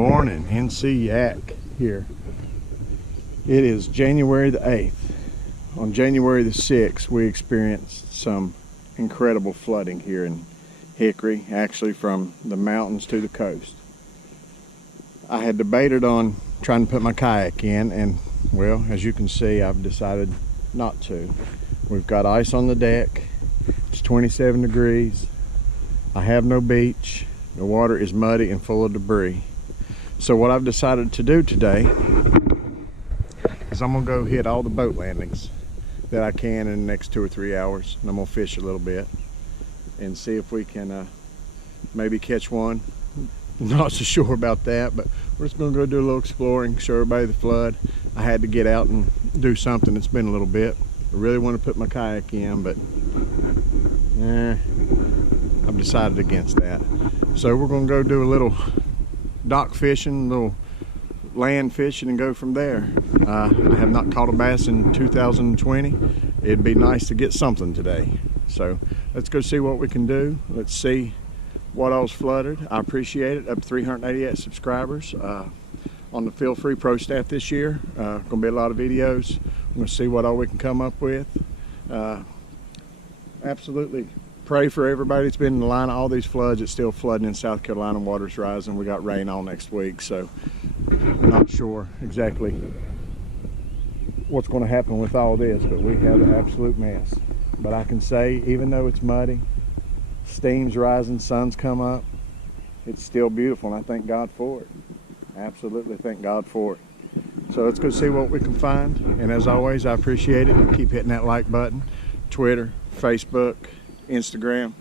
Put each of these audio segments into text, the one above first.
morning, NC Yak here. It is January the 8th. On January the 6th, we experienced some incredible flooding here in Hickory, actually from the mountains to the coast. I had debated on trying to put my kayak in, and well, as you can see, I've decided not to. We've got ice on the deck. It's 27 degrees. I have no beach. The water is muddy and full of debris. So what I've decided to do today is I'm gonna go hit all the boat landings that I can in the next 2 or 3 hours, and I'm gonna fish a little bit and see if we can maybe catch one. Not so sure about that, but we're just gonna go do a little exploring, show everybody the flood. I had to get out and do something. It's been a little bit. I really want to put my kayak in, but I've decided against that. So we're gonna go do a little dock fishing, a little land fishing, and go from there. I have not caught a bass in 2020. It'd be nice to get something today. So let's go see what we can do. Let's see what all's flooded. I appreciate it. Up to 388 subscribers on the Feel Free Pro staff this year. Gonna be a lot of videos. I'm gonna see what all we can come up with. Absolutely pray for everybody that's been in the line of all these floods. It's still flooding in South Carolina. Water's rising. We got rain all next week, so I'm not sure exactly what's going to happen with all this, but we have an absolute mess. But I can say, even though it's muddy, steam's rising, sun's come up, it's still beautiful, and I thank God for it. Absolutely thank God for it. So let's go see what we can find, and as always, I appreciate it. Keep hitting that like button. Twitter, Facebook, Instagram,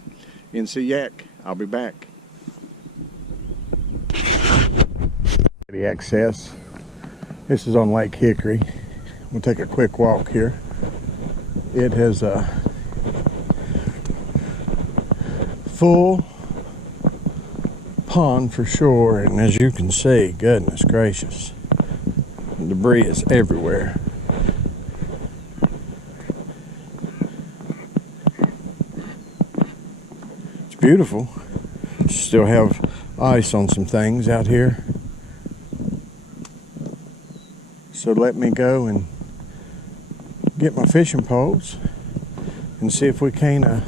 NC Yak. I'll be back. The access. This is on Lake Hickory. We'll take a quick walk here. It has a full pond for sure, and as you can see, goodness gracious, debris is everywhere. Beautiful. Still have ice on some things out here, so let me go and get my fishing poles and see if we can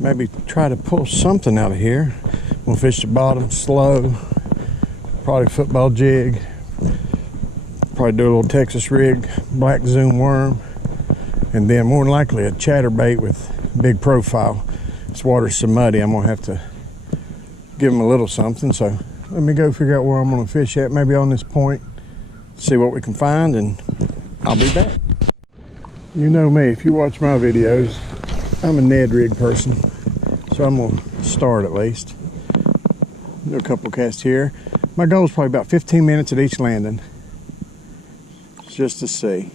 maybe try to pull something out of here. We'll fish the bottom slow, probably football jig, probably do a little Texas rig, black zoom worm, and then more than likely a chatterbait with big profile. This water's so muddy, I'm gonna have to give them a little something. So let me go figure out where I'm gonna fish at, maybe on this point, see what we can find, and I'll be back. You know me, if you watch my videos, I'm a Ned rig person, so I'm gonna start at least. Do a couple casts here. My goal is probably about 15 minutes at each landing, just to see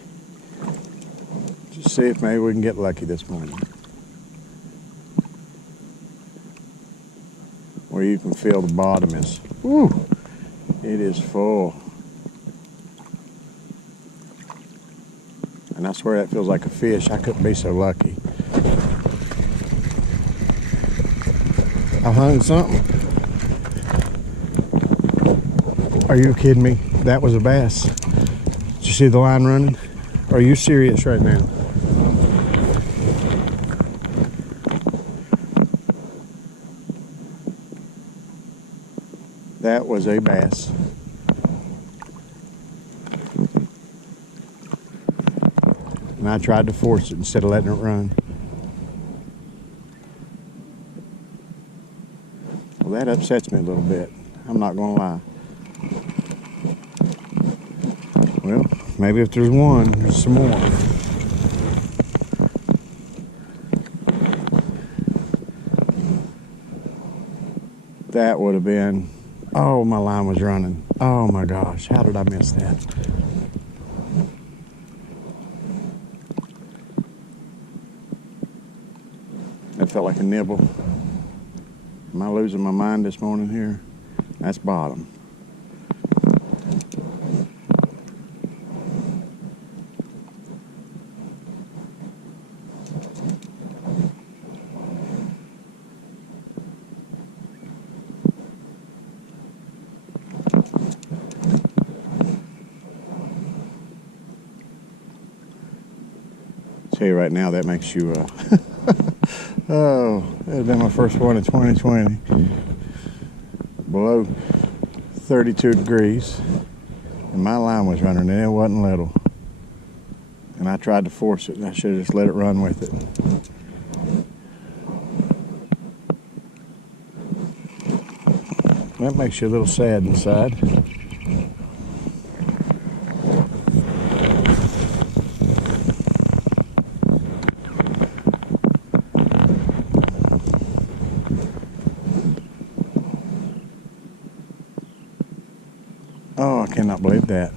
if maybe we can get lucky this morning. Where you can feel the bottom is, whoo, it is full. And I swear that feels like a fish. I couldn't be so lucky. I hung something. Are you kidding me? That was a bass. Did you see the line running? Are you serious right now? That was a bass. And I tried to force it instead of letting it run. Well, that upsets me a little bit. I'm not gonna lie. Well, maybe if there's one, there's some more. That would have been, oh, my line was running. Oh my gosh, how did I miss that? That felt like a nibble. Am I losing my mind this morning here? That's bottom. Tell you right now, that makes you, oh, that's been my first one in 2020. Below 32 degrees, and my line was running, and it wasn't little. And I tried to force it, and I should have just let it run with it. That makes you a little sad inside. Oh, I cannot believe that.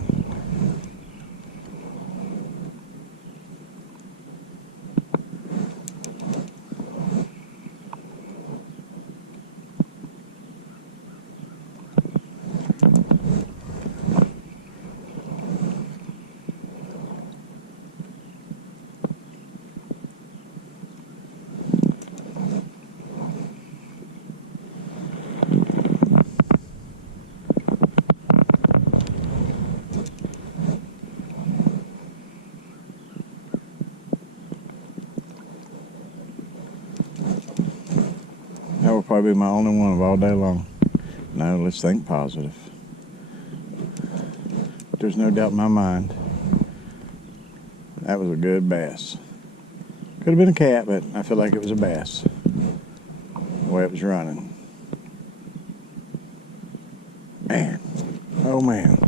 That will probably be my only one of all day long. No, let's think positive. There's no doubt in my mind that was a good bass. Could have been a cat, but I feel like it was a bass. The way it was running. Man, oh man.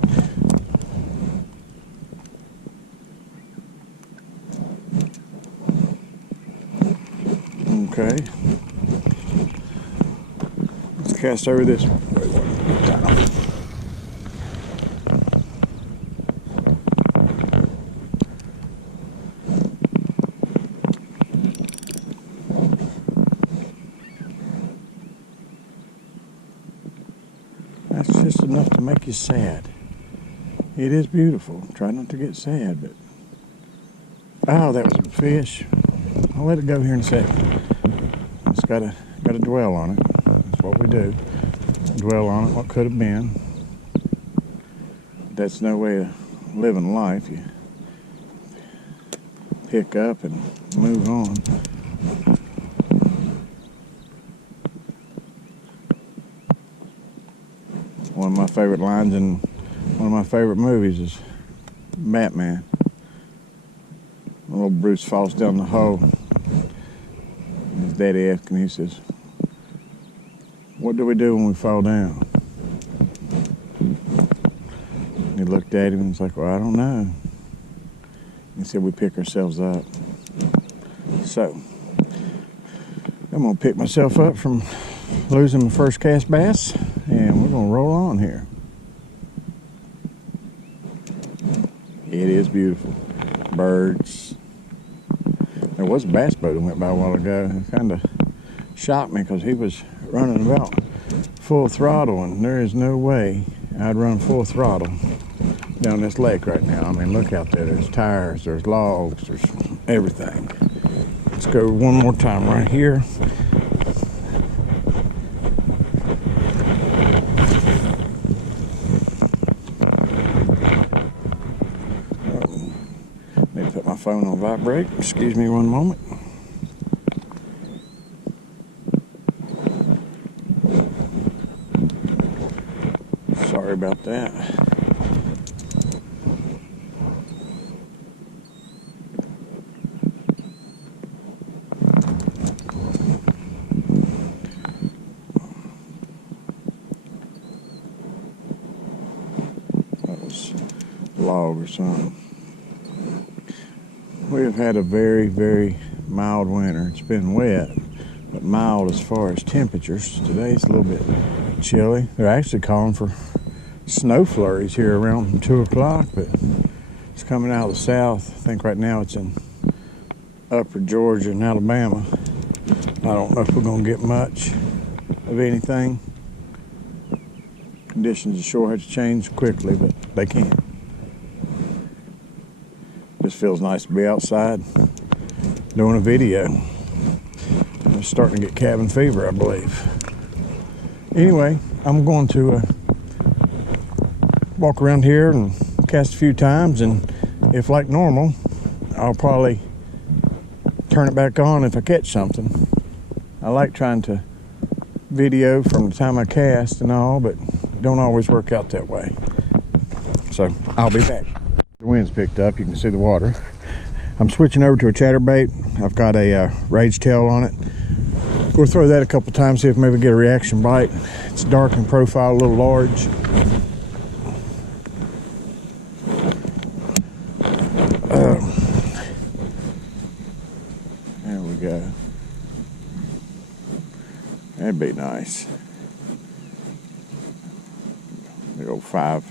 Okay. Let's cast over this. That's just enough to make you sad. It is beautiful. Try not to get sad, but oh, that was a fish. I'll let it go here in a second. Just gotta dwell on it. That's what we do. Dwell on it. What could have been. That's no way of living life. You pick up and move on. One of my favorite lines in one of my favorite movies is Batman. Little Bruce falls down the hole. His daddy asks him, he says, "What do we do when we fall down?" And he looked at him and was like, "Well, I don't know." He said, "We pick ourselves up." So, I'm going to pick myself up from losing my first cast bass, and we're going to roll on here. It is beautiful. Birds. There was a bass boat that went by a while ago. It kind of shocked me because he was running about full throttle, and there is no way I'd run full throttle down this lake right now. I mean, look out there. There's tires, there's logs, there's everything. Let's go one more time right here. Need to put my phone on vibrate. Excuse me one moment. Sorry about that. That was a log or something. We have had a very, very mild winter. It's been wet, but mild as far as temperatures. Today's a little bit chilly. They're actually calling for snow flurries here around 2 o'clock, but it's coming out of the south. I think right now it's in upper Georgia and Alabama. I don't know if we're going to get much of anything. Conditions sure have to change quickly, but they can. Just feels nice to be outside doing a video. I'm starting to get cabin fever, I believe. Anyway, I'm going to walk around here and cast a few times, and if like normal, I'll probably turn it back on if I catch something. I like trying to video from the time I cast and all, but it don't always work out that way. So I'll be back. The wind's picked up, you can see the water. I'm switching over to a chatterbait. I've got a rage tail on it. We'll throw that a couple times, see if maybe get a reaction bite. It's dark in profile, a little large. There we go. That'd be nice. Big old 5,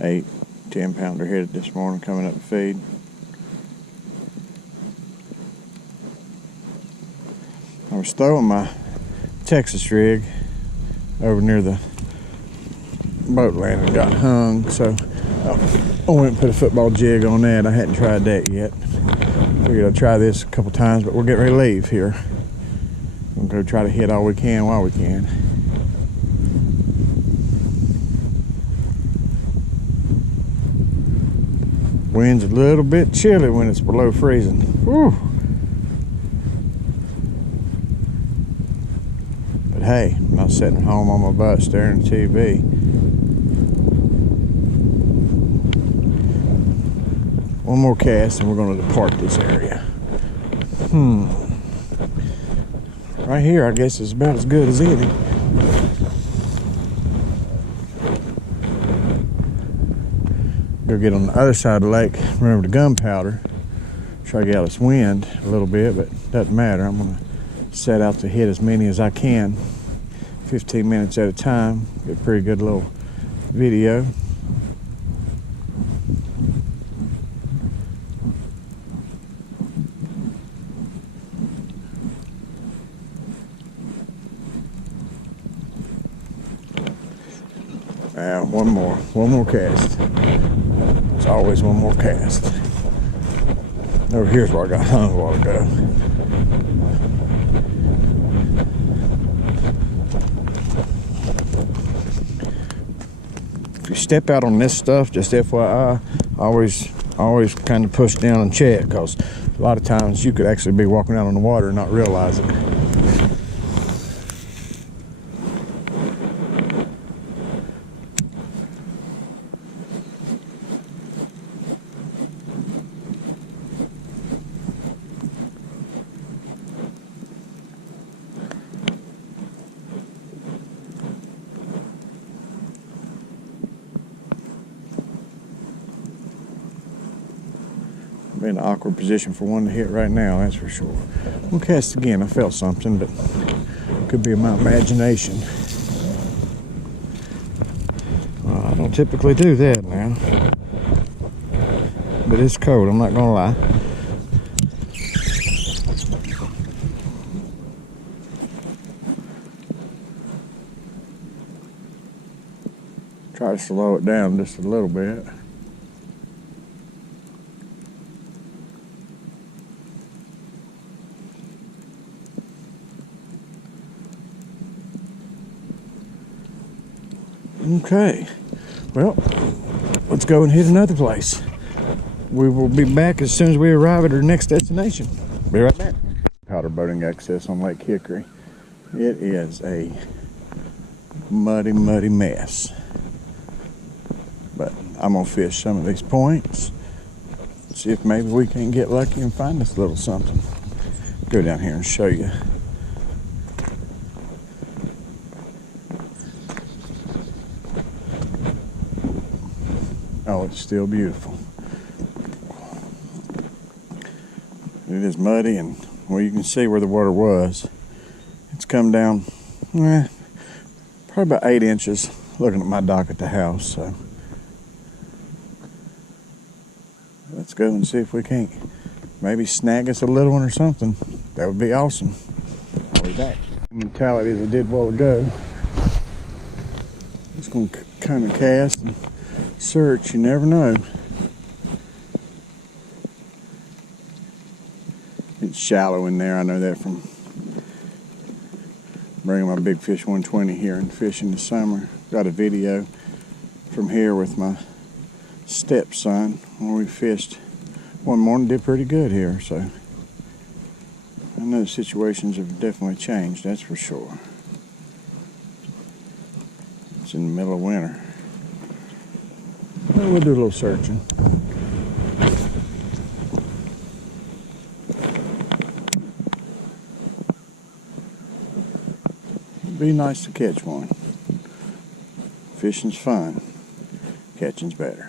8, 10 pounder hit it this morning coming up to feed. I was throwing my Texas rig over near the boat landing and got hung, so I went and put a football jig on that. I hadn't tried that yet. Figured I'd try this a couple times, but we're getting ready to leave here. We'll go try to hit all we can while we can. Wind's a little bit chilly when it's below freezing. Whew. But hey, I'm not sitting at home on my butt staring at TV. One more cast and we're going to depart this area. Right here, I guess, is about as good as any. Go get on the other side of the lake. Remember the gunpowder. Try to get out this wind a little bit, but it doesn't matter. I'm going to set out to hit as many as I can, 15 minutes at a time. Get a pretty good little video. One more cast. It's always one more cast. Over here's where I got hung a while ago. If you step out on this stuff, just FYI, always kind of push down and check, because a lot of times you could actually be walking out on the water and not realize it. Be in an awkward position for one to hit right now, that's for sure. We'll cast again. I felt something, but it could be my imagination. Well, I don't typically do that now, but it's cold, I'm not gonna lie. Try to slow it down just a little bit. Okay, well, let's go and hit another place. We will be back as soon as we arrive at our next destination. Be right back. Powder boating access on Lake Hickory. It is a muddy mess. But I'm gonna fish some of these points. See if maybe we can get lucky and find this little something. Go down here and show you. Oh, it's still beautiful. It is muddy, and well, you can see where the water was. It's come down probably about 8 inches looking at my dock at the house. So let's go and see if we can't maybe snag us a little one or something. That would be awesome. I'll be back. Mentality as I did a while ago. Just going to kind of cast and search, you never know. It's shallow in there, I know that from bringing my Big Fish 120 here and fishing this summer. Got a video from here with my stepson when we fished one morning. Did pretty good here, so I know situations have definitely changed, that's for sure. It's in the middle of winter. Well, we'll do a little searching. It'd be nice to catch one. Fishing's fun. Catching's better.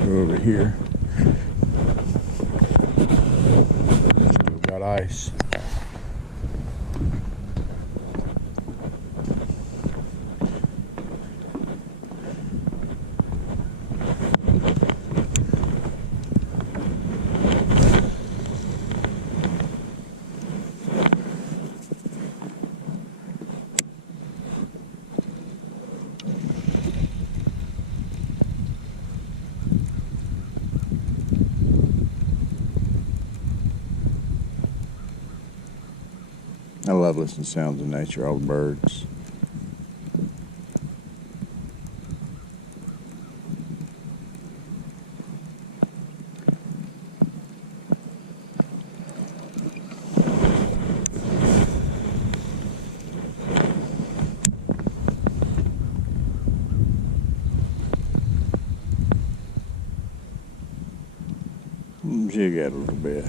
Over here. Still got ice. I love listening to sounds of nature, all the birds. Jig out a little bit.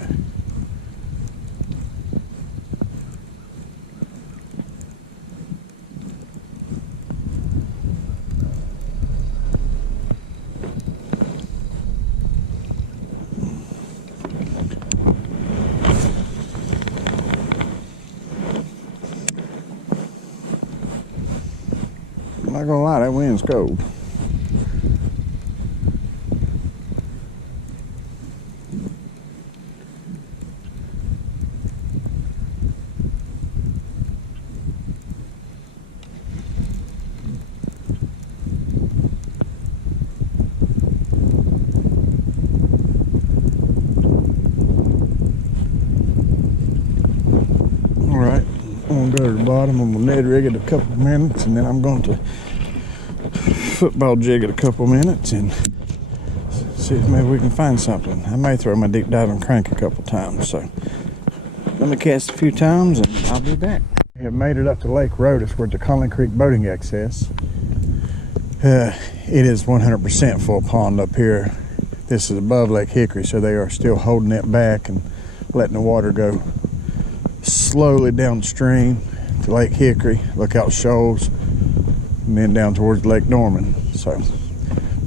I'm not gonna lie, that wind's cold. Alright, I'm gonna go to the bottom. I'm gonna Ned rig it a couple of minutes, and then I'm going to football jig it a couple of minutes and see if maybe we can find something. I may throw my deep diving crank a couple times, so let me cast a few times and I'll be back. We have made it up to Lake Rhodhiss. We're at the Conley Creek boating access. It is 100% full pond up here. This is above Lake Hickory, so they are still holding it back and letting the water go slowly downstream to Lake Hickory. Look out shoals, and then down towards Lake Norman. So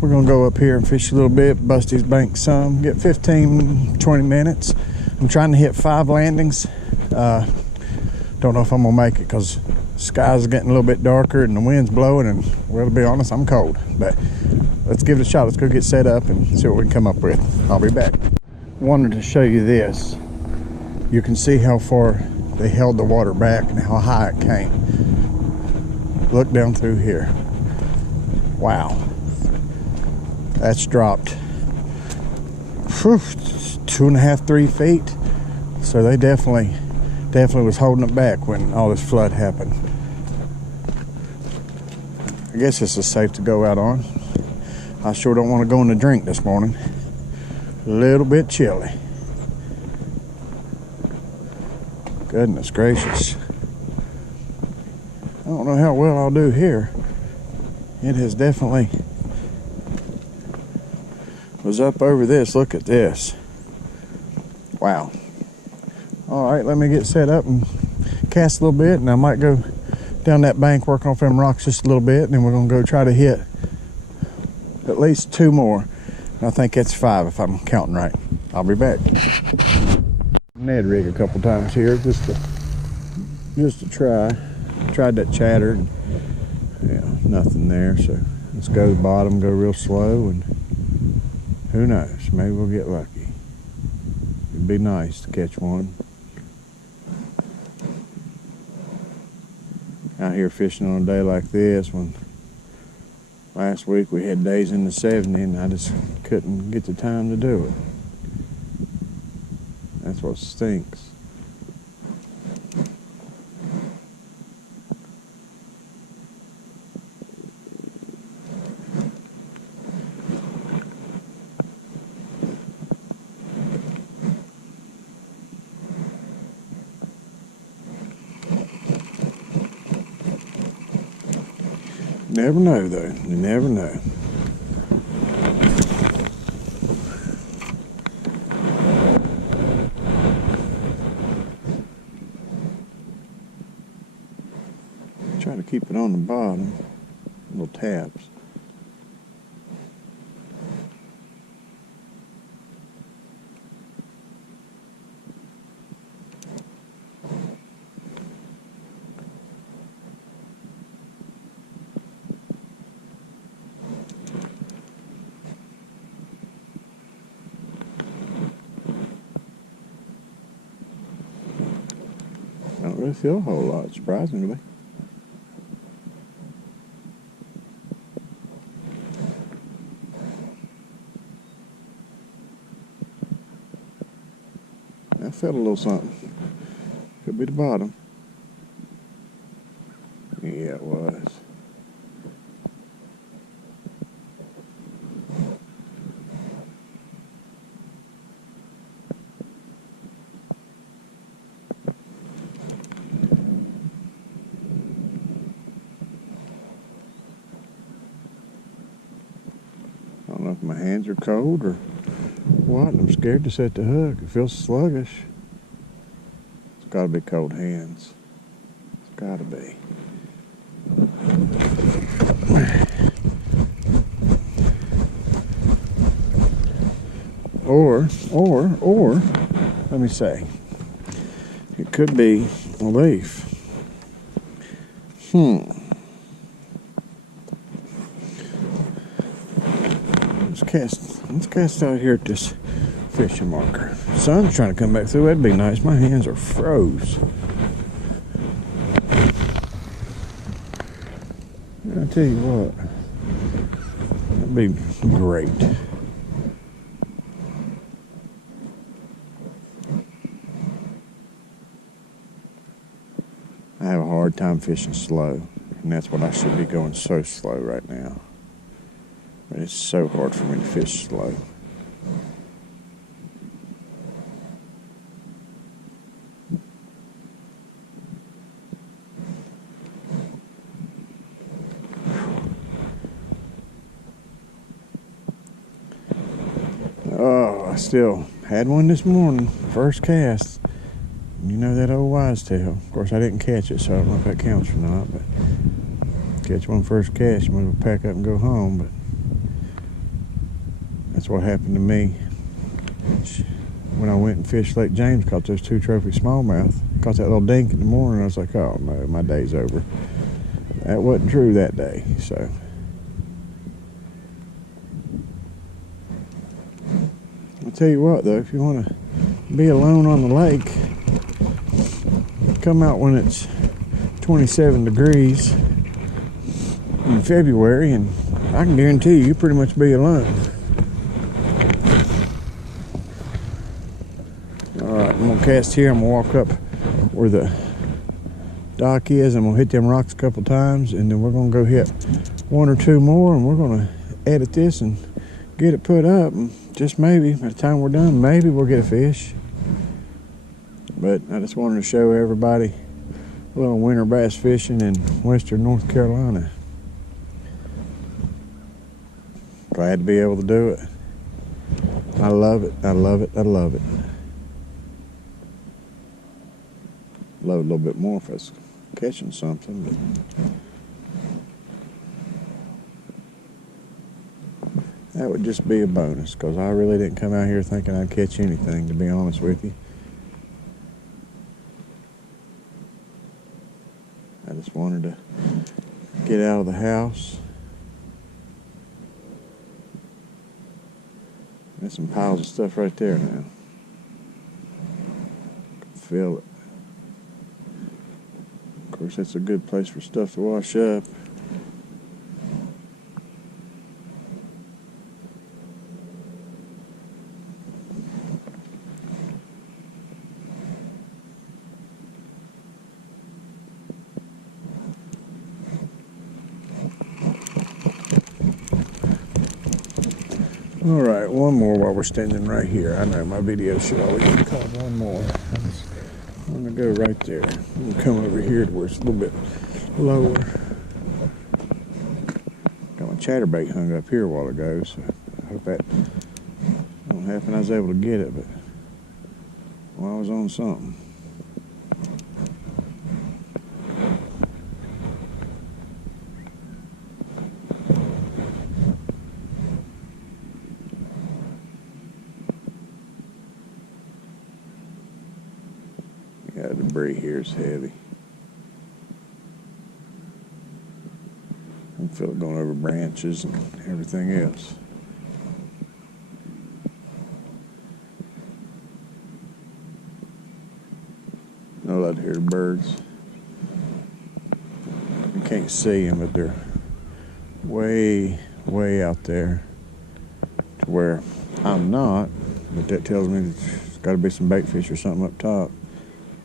we're gonna go up here and fish a little bit, bust these banks some, get 15-20 minutes. I'm trying to hit 5 landings. Don't know if I'm gonna make it because the sky's getting a little bit darker and the wind's blowing, and well, to be honest, I'm cold. But let's give it a shot. Let's go get set up and see what we can come up with. I'll be back. Wanted to show you this. You can see how far they held the water back and how high it came. Look down through here. Wow. That's dropped 2.5, 3 feet. So they definitely was holding it back when all this flood happened. I guess this is safe to go out on. I sure don't want to go in the drink this morning. A little bit chilly. Goodness gracious. I don't know how well I'll do here. It has definitely was up over this. Look at this. Wow. All right, let me get set up and cast a little bit, and I might go down that bank, work off them rocks just a little bit, and then we're gonna go try to hit at least 2 more. And I think that's 5 if I'm counting right. I'll be back. Ned rig a couple times here just to try. Tried that chatter, and yeah, nothing there. So let's go to the bottom, go real slow, and who knows, maybe we'll get lucky. It'd be nice to catch one. Out here fishing on a day like this when Last week we had days in the 70 and I just couldn't get the time to do it. That's what stinks. Never know though, you never know. Try to keep it on the bottom, little tabs. I don't really feel a whole lot, surprisingly. I felt a little something. Could be the bottom. Yeah, it was. I don't know if my hands are cold or what. I'm scared to set the hook. It feels sluggish. It's got to be cold hands. It's got to be. Or, let me say, it could be a leaf. Let's cast out here at this fishing marker. The sun's trying to come back through. That'd be nice. My hands are froze. I'll tell you what, that'd be great. I have a hard time fishing slow, and that's what I should be going so slow right now. But it's so hard for me to fish slow. Oh, I still had one this morning, first cast. You know that old wise tale. Of course, I didn't catch it, so I don't know if that counts or not, but catch one first cast, you might as well pack up and go home, but that's what happened to me when I went and fished Lake James, caught those 2 trophy smallmouth. Caught that little dink in the morning, I was like, oh no, my day's over. That wasn't true that day, so. I'll tell you what though, if you want to be alone on the lake, come out when it's 27 degrees in February, and I can guarantee you pretty much be alone. Alright, I'm gonna cast here. I'm gonna walk up where the dock is. I'm gonna hit them rocks a couple times, and then we're gonna go hit 1 or 2 more, and we're gonna edit this and get it put up, and just maybe by the time we're done, maybe we'll get a fish. But I just wanted to show everybody a little winter bass fishing in western North Carolina. Glad to be able to do it. I love it, I love it, I love it. Love it a little bit more if I was catching something, but that would just be a bonus, because I really didn't come out here thinking I'd catch anything, to be honest with you. I just wanted to get out of the house. There's some piles of stuff right there now. Can feel it. Of course, that's a good place for stuff to wash up. All right, one more while we're standing right here. I know my video should always be called one more. I'm gonna go right there. I'm gonna come over here to where it's a little bit lower. Got my chatterbait hung up here a while ago, so I hope that don't happen. I was able to get it, but well, I was on something. Yeah, the debris here is heavy. I can feel it going over branches and everything else. I love to hear the birds. You can't see them, but they're way, way out there to where I'm not, but that tells me there's got to be some bait fish or something up top.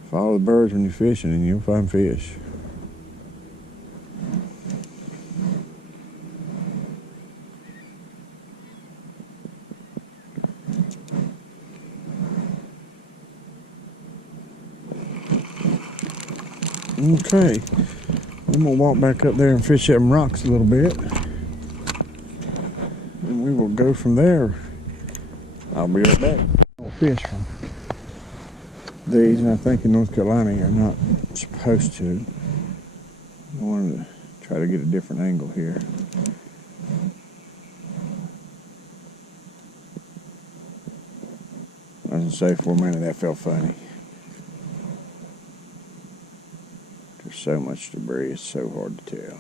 Follow the birds when you're fishing and you'll find fish. Okay, I'm gonna walk back up there and fish them rocks a little bit, and we will go from there. I'll be right back. I'll fish from these, and I think in North Carolina you're not supposed to. I wanted to try to get a different angle here. I was gonna say for a minute that felt funny. There's so much debris, it's so hard to tell.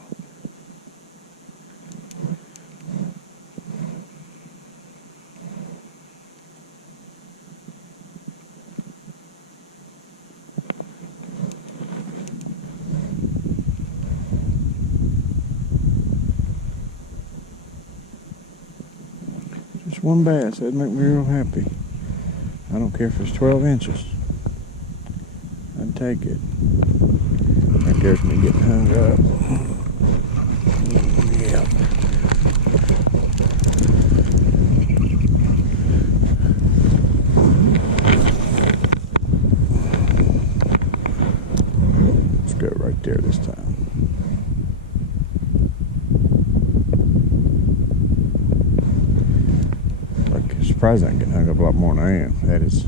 Just one bass, that'd make me real happy. I don't care if it's 12 inches. I'd take it. Right there's me getting hung up. Yeah. Let's go right there this time. Like, surprised I can get hung up a lot more than I am. That is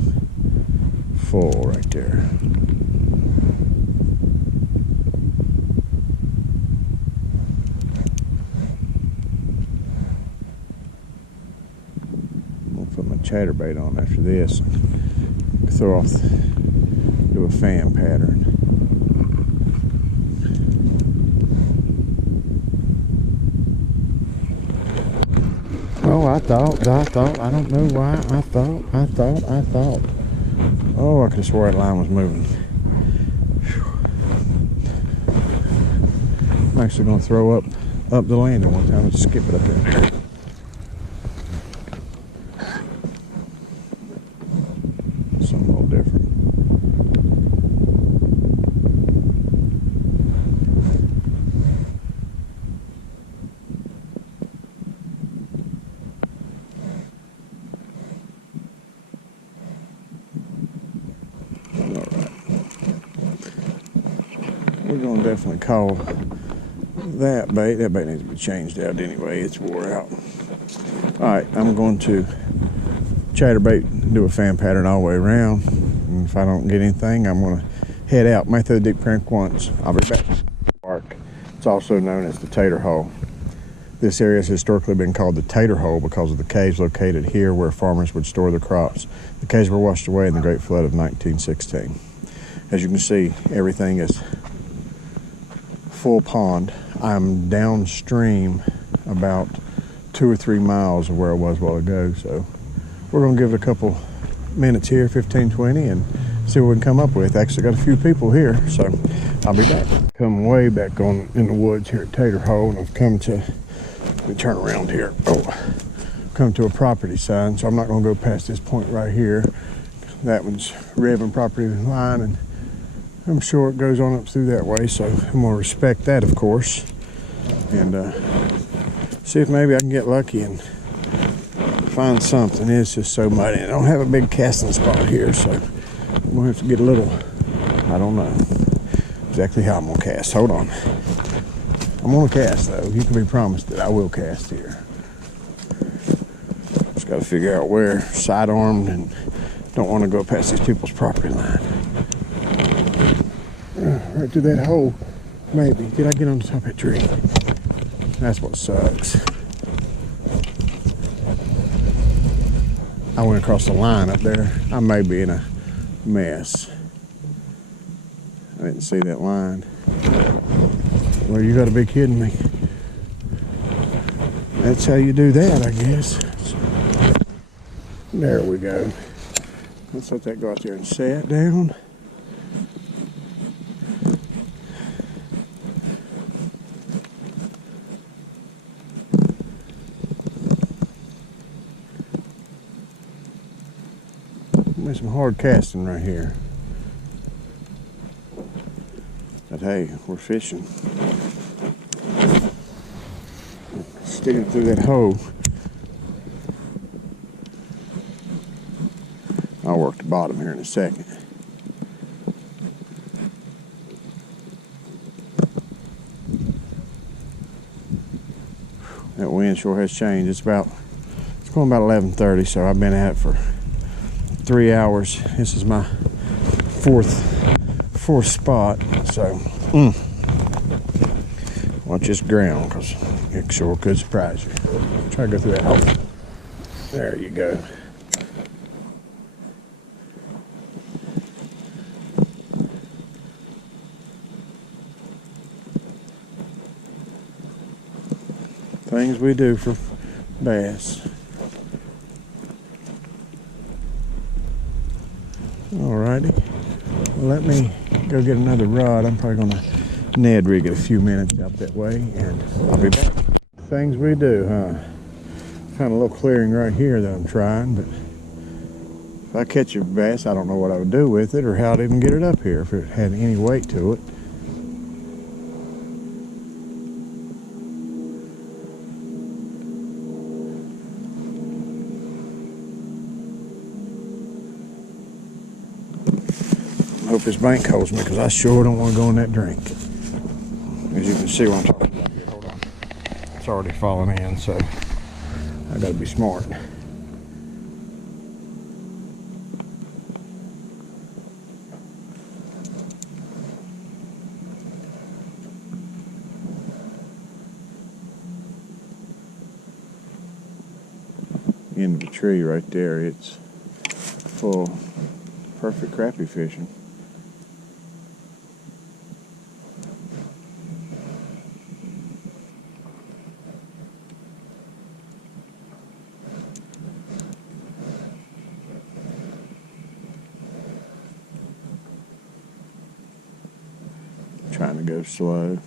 full right there. Chatterbait on after this. Throw off, do a fan pattern. Oh, I thought, I don't know why, I thought. Oh, I could have swore that line was moving. Whew. I'm actually going to throw up the landing one time and skip it up there. Something a little different. Alright. We're going to definitely call that bait. That bait needs to be changed out anyway. It's wore out. Alright, I'm going to chatterbait, do a fan pattern all the way around, and if I don't get anything, I'm going to head out. May throw the deep crank once. I'll be back. Park. It's also known as the Tater Hole. This area has historically been called the Tater Hole because of the caves located here where farmers would store their crops. The caves were washed away in the Great Flood of 1916. As you can see, everything is full pond. I'm downstream about 2 or 3 miles of where I was a while ago, so we're going to give it a couple minutes here, 15, 20, and see what we can come up with. Actually got a few people here, so I'll be back. Come way back on in the woods here at Tater Hole, and I've come to, let me turn around here. Come to a property sign, so I'm not going to go past this point right here. That one's ribbon property line, and I'm sure it goes on up through that way, so I'm going to respect that, of course, and see if maybe I can get lucky and find something. It's just so muddy. I don't have a big casting spot here, so I'm gonna have to get a little, I don't know exactly how I'm gonna cast. Hold on. I'm gonna cast though. You can be promised that I will cast here. Just gotta figure out where. Sidearmed and don't want to go past these people's property line. Right through that hole. Maybe. Did I get on the top of that tree? That's what sucks. I went across the line up there. I may be in a mess. I didn't see that line. Well, you gotta be kidding me. That's how you do that, I guess. There we go. Let's let that go out there and set down. There's some hard casting right here. But hey, we're fishing. Sticking through that hole. I'll work the bottom here in a second. That wind sure has changed. It's going about 11:30, so I've been at it for 3 hours. This is my fourth spot, so watch this ground because it sure could surprise you. Try to go through that hole. There you go. Things we do for bass. Alrighty, well, let me go get another rod. I'm probably gonna Ned rig it a few minutes out that way, and I'll be back. Things we do, huh? Found a little clearing right here that I'm trying, but if I catch a bass, I don't know what I would do with it or how I'd even get it up here if it had any weight to it. I hope this bank holds me because I sure don't want to go in that drink. As you can see what I'm talking about here. Hold on. It's already falling in, so I gotta be smart. End of the tree right there. It's full. Perfect crappie fishing. Trying to go slow.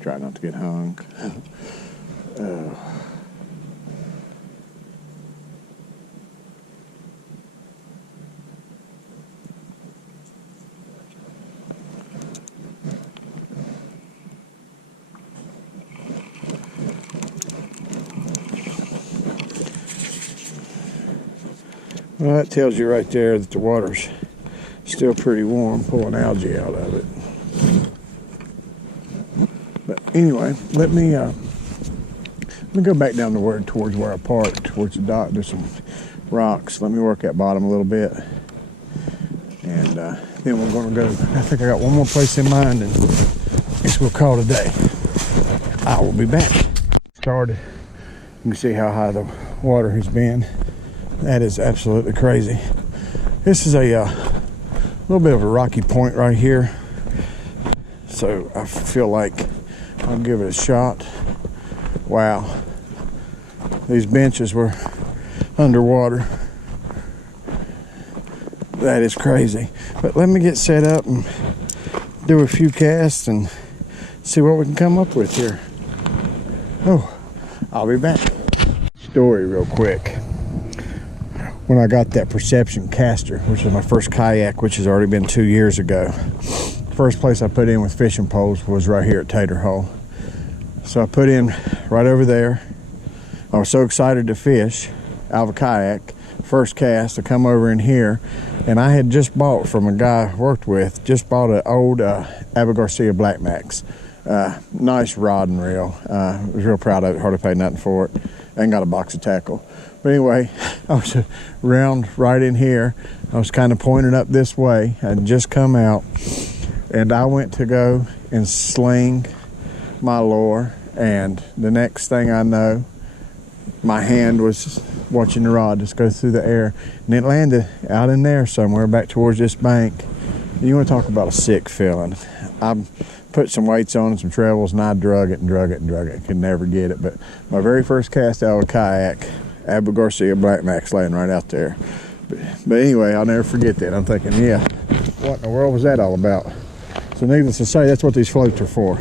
Try not to get hung. Well, that tells you right there that the water's still pretty warm, pulling algae out of it. But anyway, let me go back down the word towards where I parked, towards the dock. There's some rocks. Let me work that bottom a little bit, and then we're going to go. I think I got one more place in mind, and I guess we'll call it a day. I will be back. Started. You can see how high the water has been. That is absolutely crazy. This is a little bit of a rocky point right here, so I feel like I'll give it a shot. Wow, these benches were underwater. That is crazy. But let me get set up and do a few casts and see what we can come up with here. Oh, I'll be back. Story real quick. When I got that Perception caster, which was my first kayak, which has already been 2 years ago, first place I put in with fishing poles was right here at Tater Hole. So I put in right over there, I was so excited to fish out of a kayak. First cast, I come over in here, and I had just bought from a guy I worked with, just bought an old Abu Garcia Black Max. Nice rod and reel. I was real proud of it, hardly paid nothing for it. And got a box of tackle. But anyway, I was around right in here. I was kind of pointing up this way. I had just come out, and I went to go and sling my lure, and the next thing I know, my hand was watching the rod just go through the air, and it landed out in there somewhere back towards this bank. You want to talk about a sick feeling. I put some weights on and some trebles, and I drug it and drug it and drug it. Could never get it. But my very first cast out of a kayak, Abu Garcia Black Max laying right out there. But anyway, I'll never forget that. I'm thinking, yeah, what in the world was that all about? So needless to say, that's what these floats are for.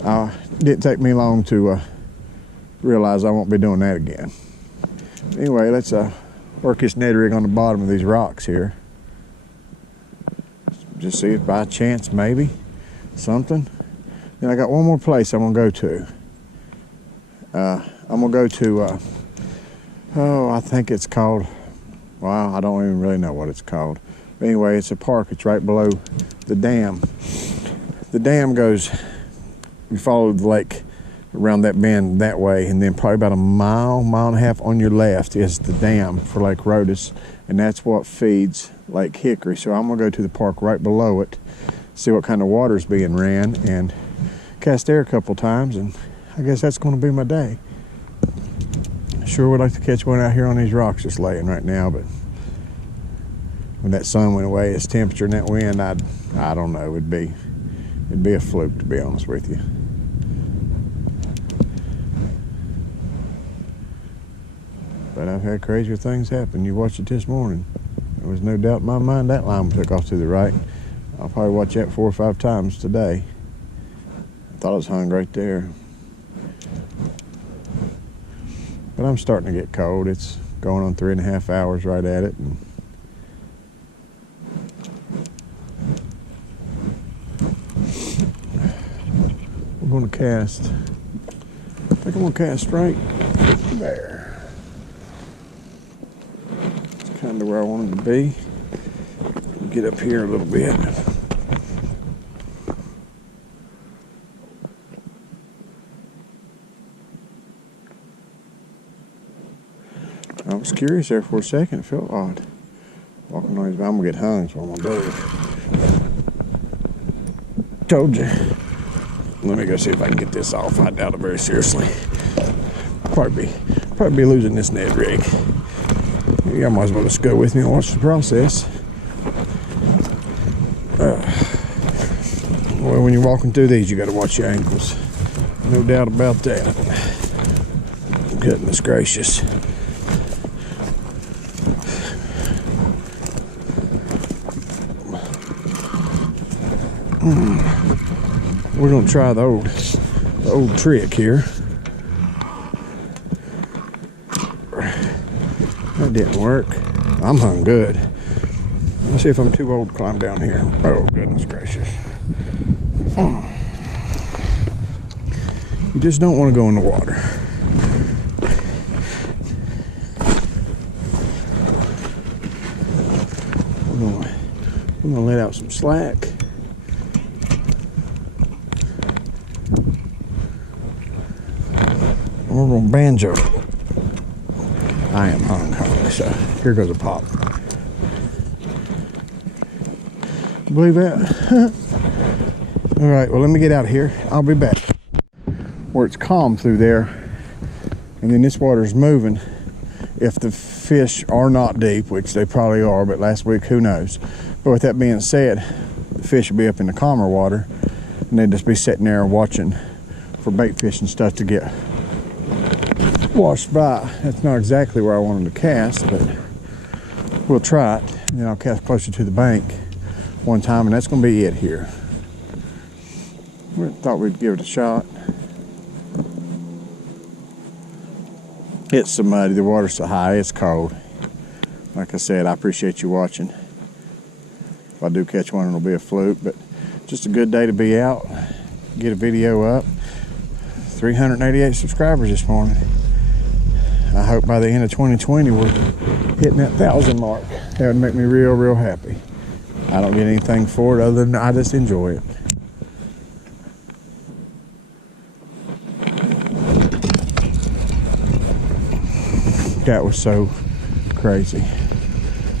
It didn't take me long to realize I won't be doing that again. Anyway, let's work this Ned rig on the bottom of these rocks here. Just see if by chance, maybe, something. Then I got one more place I'm gonna go to. I'm gonna go to, oh, I think it's called, well, I don't even really know what it's called. But anyway, it's a park. It's right below the dam. The dam goes, you follow the lake around that bend that way, and then probably about a mile, mile and a half on your left is the dam for Lake Rhodhiss, and that's what feeds Lake Hickory. So I'm gonna go to the park right below it, see what kind of water's being ran, and cast there a couple times, and I guess that's gonna be my day. Sure would like to catch one out here on these rocks just laying right now, but when that sun went away, its temperature and that wind, I don't know, it'd be a fluke, to be honest with you. But I've had crazier things happen. You watched it this morning. There was no doubt in my mind that line took off to the right. I'll probably watch that 4 or 5 times today. I thought it was hung right there. But I'm starting to get cold. It's going on 3.5 hours right at it. And we're going to cast. I think I'm going to cast right there. It's kind of where I wanted to be. Get up here a little bit. I was curious there for a second. It felt odd. Walking on these, I'm gonna get hung, so I'm gonna do. Told you. Let me go see if I can get this off. I doubt it very seriously. Probably be losing this Ned rig. You might as well just go with me and watch the process. Well, when you're walking through these, you got to watch your ankles. No doubt about that. Goodness gracious. We're gonna try the old trick here. That didn't work. I'm hung good. Let's see if I'm too old to climb down here. Oh, goodness gracious. You just don't want to go in the water. We're gonna let out some slack. We're gonna banjo. I am hung, so here goes a pop. Believe that? All right, well, let me get out of here. I'll be back. Where it's calm through there, and then this water's moving. If the fish are not deep, which they probably are, but last week, who knows? But with that being said, the fish will be up in the calmer water, and they'll just be sitting there watching for bait fish and stuff to get washed by. That's not exactly where I wanted to cast, but we'll try it. And then I'll cast closer to the bank one time, and that's going to be it here. We thought we'd give it a shot. It's so muddy, the water's so high, it's cold. Like I said, I appreciate you watching. If I do catch one, it'll be a fluke, but just a good day to be out, get a video up. 388 subscribers this morning. I hope by the end of 2020 we're hitting that 1,000 mark. That would make me real, real happy. I don't get anything for it other than I just enjoy it. That was so crazy.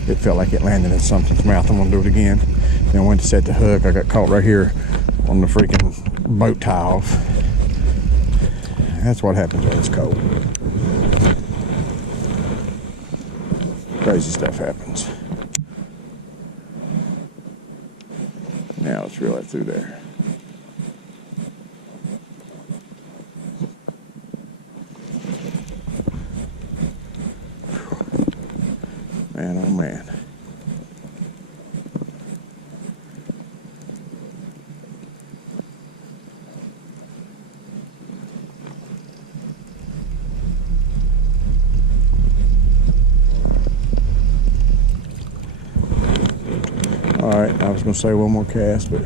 It felt like it landed in something's mouth. I'm gonna do it again. Then I went to set the hook. I got caught right here on the freaking boat tie off. That's what happens when it's cold. Crazy stuff happens. Now let's reel it through there. Man, oh man. All right, I was going to say one more cast, but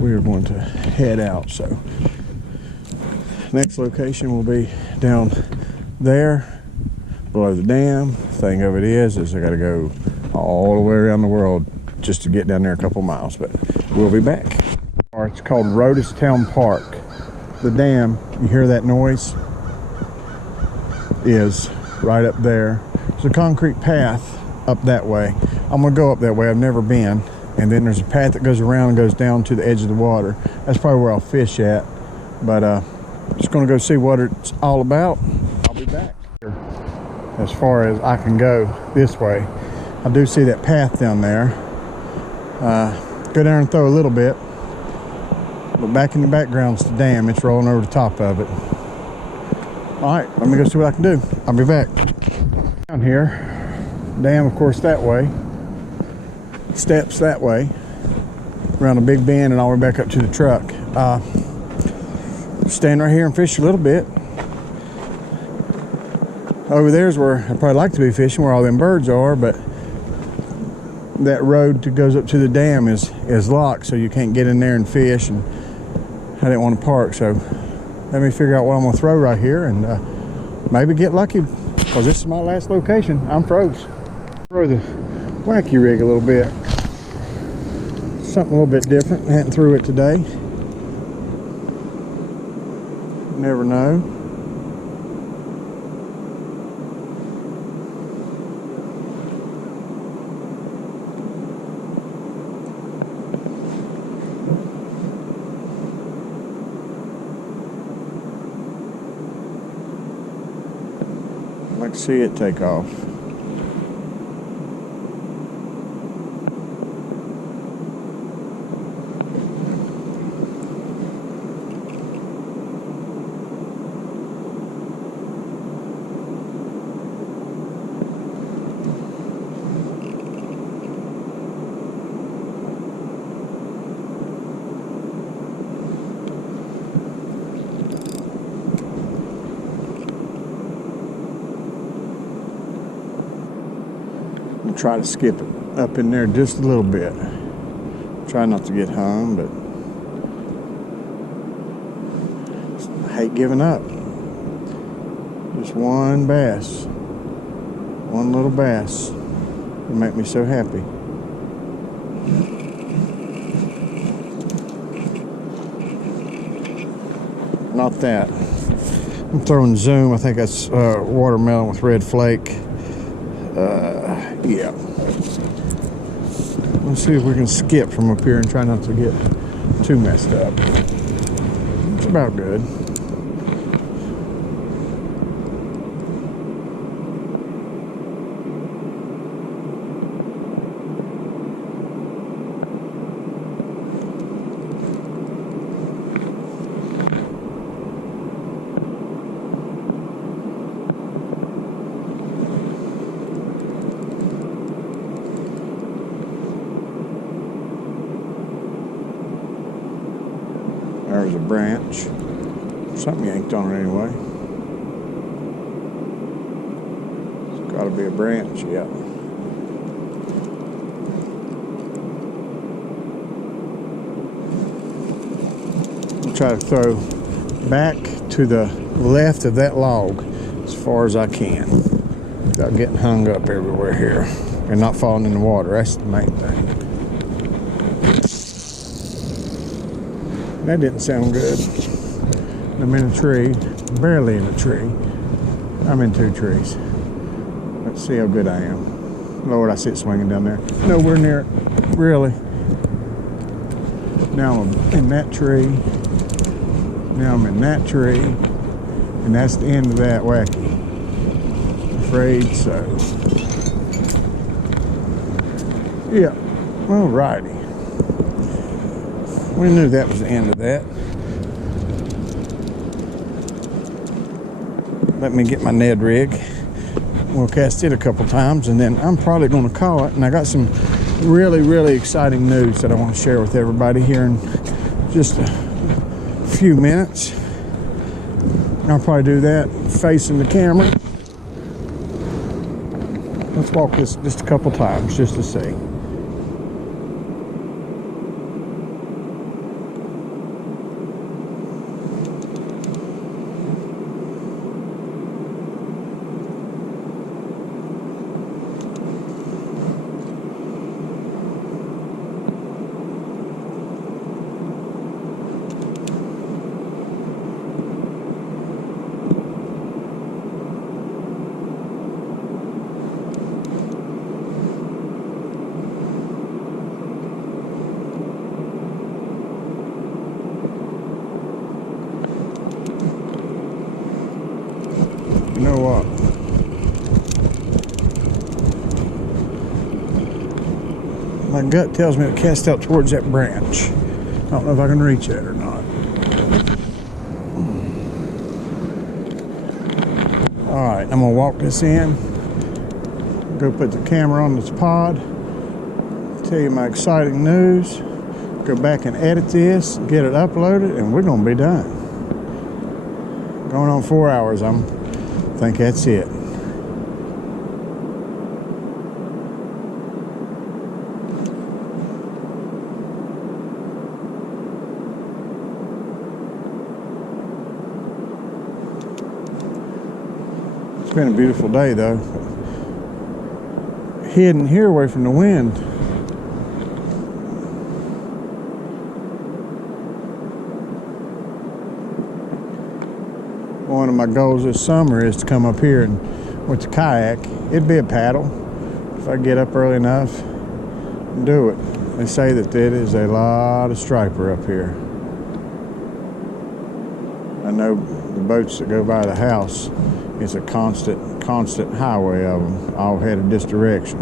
we are going to head out. So next location will be down there below the dam. Thing of it is I got to go all the way around the world just to get down there a couple miles, but we'll be back. It's called Rhodhiss Town Park. The dam, you hear that noise, is right up there. There's a concrete path up that way. I'm gonna go up that way. I've never been. And then there's a path that goes around and goes down to the edge of the water. That's probably where I'll fish at. But just gonna go see what it's all about. I'll be back. As far as I can go this way, I do see that path down there. Go down and throw a little bit. But back in the background's the dam. It's rolling over the top of it. All right, let me go see what I can do. I'll be back. Down here. Dam, of course, that way. Steps that way. Around a big bend and all the way back up to the truck. Stand right here and fish a little bit. Over there's where I'd probably like to be fishing, where all them birds are, but that road that goes up to the dam is locked, so you can't get in there and fish, and I didn't want to park, so let me figure out what I'm going to throw right here and maybe get lucky, because this is my last location. I'm froze. Throw the wacky rig a little bit. Something a little bit different. I hadn't threw it today. Never know. I'd like to see it take off. Try to skip it up in there just a little bit. Try not to get hung, but I hate giving up. Just one bass, one little bass would make me so happy. Not that. I'm throwing zoom. I think that's watermelon with red flake. Yeah. Let's see if we can skip from up here and try not to get too messed up. It's about good. There's a branch. Something yanked on it anyway. It's got to be a branch, yeah. I'll try to throw back to the left of that log. as far as I can without getting hung up everywhere here and not falling in the water. That's the main thing. That didn't sound good. I'm in a tree, barely in a tree. I'm in 2 trees. Let's see how good I am. Lord, I see it swinging down there. Nowhere near it, really. Now I'm in that tree. Now I'm in that tree. And that's the end of that wacky. Afraid so. Yeah, alrighty. We knew that was the end of that. Let me get my Ned rig. We'll cast it a couple times and then I'm probably going to call it. And I got some really, really exciting news that I want to share with everybody here in just a few minutes. I'll probably do that facing the camera. Let's walk this just a couple times just to see. You know what? My gut tells me to cast out towards that branch. I don't know if I can reach it or not. Alright, I'm going to walk this in. Go put the camera on this pod. Tell you my exciting news. Go back and edit this, get it uploaded, and we're going to be done. Going on 4 hours. I think that's it. It's been a beautiful day though. Hidden here away from the wind. One of my goals this summer is to come up here and with the kayak. It'd be a paddle if I get up early enough and do it. They say that there is a lot of striper up here. I know the boats that go by the house, it's a constant highway of them, all headed this direction.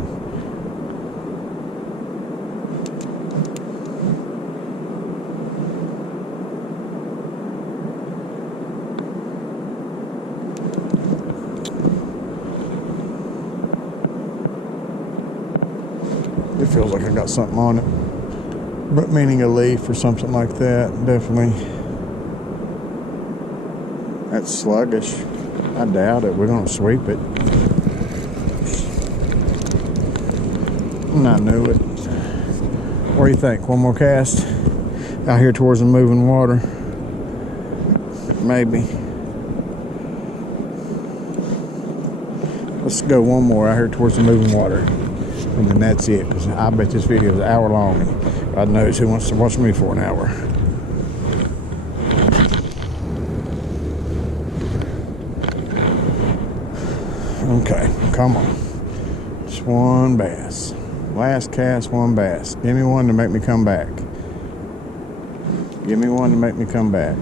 It feels like I got something on it, but meaning a leaf or something like that, definitely. That's sluggish. I doubt it. We're gonna sweep it. I knew it. What do you think? One more cast out here towards the moving water? Maybe. Let's go one more out here towards the moving water. And then that's it, because I bet this video is an hour long, and God knows who wants to watch me for an hour. Okay, come on. Just one bass. Last cast, one bass. Give me one to make me come back. Give me one to make me come back.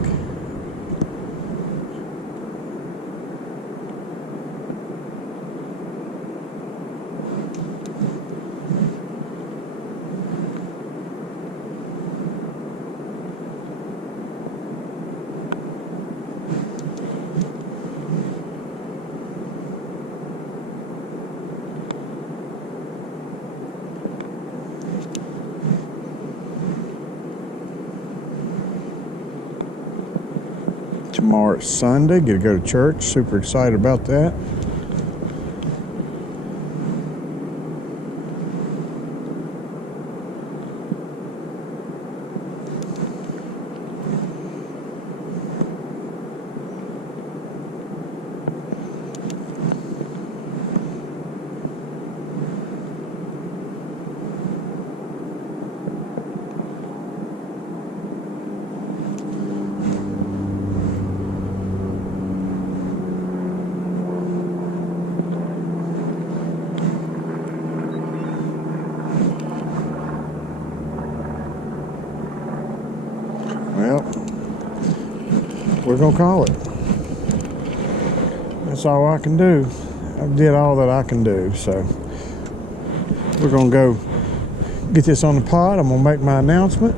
Tomorrow is Sunday, get to go to church. Super excited about that. we're gonna call it. That's all I can do. I did all that I can do, so we're gonna go get this on the pod. I'm gonna make my announcement,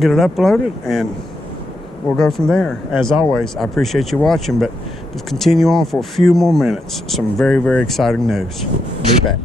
get it uploaded, and we'll go from there. As always, I appreciate you watching, but let's continue on for a few more minutes. Some very, very exciting news. Be back.